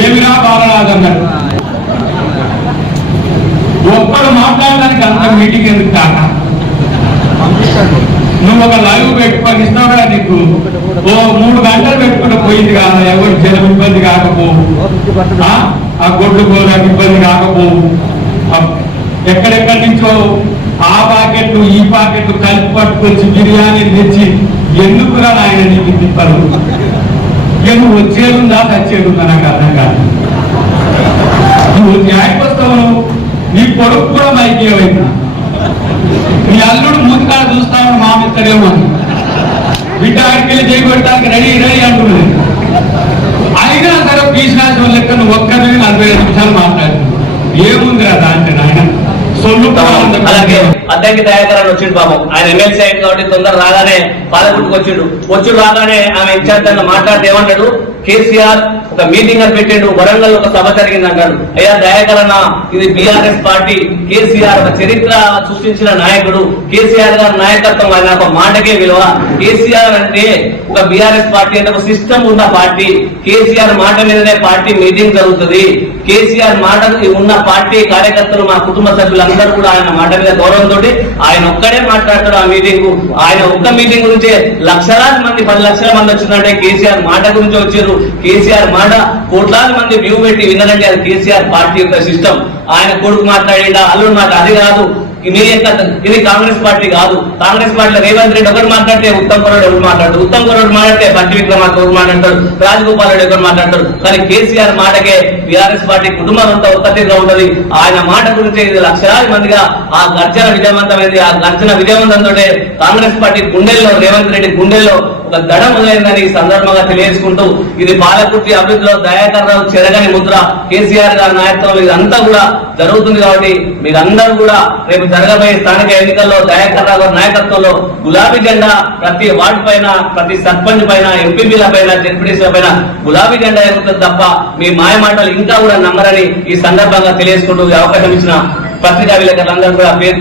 ఏమిరా బాలరాజన్నాడు. ఒక్కడు మాట్లాడడానికి అంత మీటింగ్ ఎందుకు కాక? నువ్వు ఒక లైవ్ పెట్టుకొని ఇస్తావు కదా, నీకు ఓ 3 గంటలు పెట్టుకుంటే పోయింది కదా, ఎవరు జనం ఇబ్బంది కాకపోవు, ఆ గొడ్లు కోరకు ఇబ్బంది కాకపోవు. ఎక్కడెక్కడి నుంచో ఆ పాకెట్లు ఈ పాకెట్లు కలిపి పట్టుకొచ్చి బిర్యానీ తెచ్చి ఎందుకురా ఆయన నీకు తిప్పరు? నువ్వు వచ్చేదుందా చచ్చేదుందా నాకు అర్థం కాదు. నువ్వు న్యాయకు వస్తావు, నీ కొడుకు కూడా మైకేమైంది, నీ అల్లుడు ముందుకాడ చూస్తావు మామిత్తడేమో బిడ్డ ఆడికెళ్ళి చేయబెట్టడానికి రెడీ రెడీ అంటున్నది. అయినా సరే పీసినాల్సిన లెక్క నువ్వు ఒక్కరిని 45 నిమిషాలు మాట్లాడుతున్నావు. ఏముందిరా దాంట్లో ఆయన సొల్లు. అలాగే అద్దెకి దయాకరణ వచ్చిండు పాపం, ఆయన ఎమ్మెల్సీ అయింది కాబట్టి తొందర రాగానే పాలకుట్టుకు వచ్చి రాగానే ఆమె ఇన్ఛార్జ్ మాట్లాడితే ఏమన్నాడు, కేసీఆర్ ఒక మీటింగ్ అని పెట్టిండు, వరంగల్ ఒక సభ జరిగింది అంటాడు. అయ్యా దయాకరణ, ఇది బీఆర్ఎస్ పార్టీ, కేసీఆర్ ఒక చరిత్ర సృష్టించిన నాయకుడు, కేసీఆర్ గారి నాయకత్వం ఆయన ఒక మాటకే విలువ. కేసీఆర్ అంటే ఒక బీఆర్ఎస్ పార్టీ అంటే ఒక సిస్టమ్ ఉన్న పార్టీ. కేసీఆర్ మాట మీదనే పార్టీ మీటింగ్ జరుగుతుంది. కేసీఆర్ మాట ఉన్న పార్టీ కార్యకర్తలు మా కుటుంబ సభ్యులందరూ కూడా ఆయన మాట మీద గౌరవంతో ఆయన ఒక్కడే మాట్లాడతాడు. ఆ మీటింగ్ ఆయన ఒక్క మీటింగ్ గురించే లక్షలాది మంది 10 లక్షల మంది వచ్చిందంటే కేసీఆర్ మాట గురించి వచ్చారు. కేసీఆర్ మాట కోట్లాది మంది వ్యూ పెట్టి విన్నారంటే అది కేసీఆర్ పార్టీ యొక్క సిస్టమ్. ఆయన కొడుకు మాట్లాడిండా, అల్లుడు మాట అది కాదు. ఇది కాంగ్రెస్ పార్టీ కాదు. కాంగ్రెస్ పార్టీలో రేవంత్ రెడ్డి ఒకటి మాట్లాడితే ఉత్తమ్ కుమార్ ఒకటి మాట్లాడతారు, ఉత్తమ్ కుమార్ మాట్లాడితే బట్టి విక్రమార్క ఒకటి మాట్లాడతారు, రాజగోపాల్ రెడ్డి ఒకటి మాట్లాడతారు. కానీ కేసీఆర్ మాటకే బీఆర్ఎస్ పార్టీ కుటుంబం అంతా ఒక్కటిగా ఉంటది. ఆయన మాట గురించి ఇది లక్షలాది మందిగా ఆ గర్జన విజయవంతమైంది. ఆ గర్జన విజయవంతంతో కాంగ్రెస్ పార్టీ గుండెల్లో, రేవంత్ రెడ్డి గుండెల్లో ఒక దడ మొదలైందని ఈ సందర్భంగా తెలియజేసుకుంటూ, ఇది పాలకుర్తి అభివృద్ధిలో దయాకర్ రావు చెరగని ముద్ర, కేసీఆర్ గారి నాయకత్వంలో ఇదంతా కూడా జరుగుతుంది. కాబట్టి మీరందరూ కూడా రేపు జరగబోయే స్థానిక ఎన్నికల్లో దయాకర్ రావు గారి నాయకత్వంలో గులాబీ జెండా ప్రతి వార్డు పైన, ప్రతి సర్పంచ్ పైన, ఎంపీల పైన, జెడ్పీటీసీల పైన గులాబీ జెండా ఎగురుతుంది తప్ప మీ మాయ మాటలు ఇంకా కూడా నమ్మరని ఈ సందర్భంగా తెలియజేసుకుంటూ అవకాశం ఇచ్చిన పత్రికా విలేకరులందరూ కూడా పేరు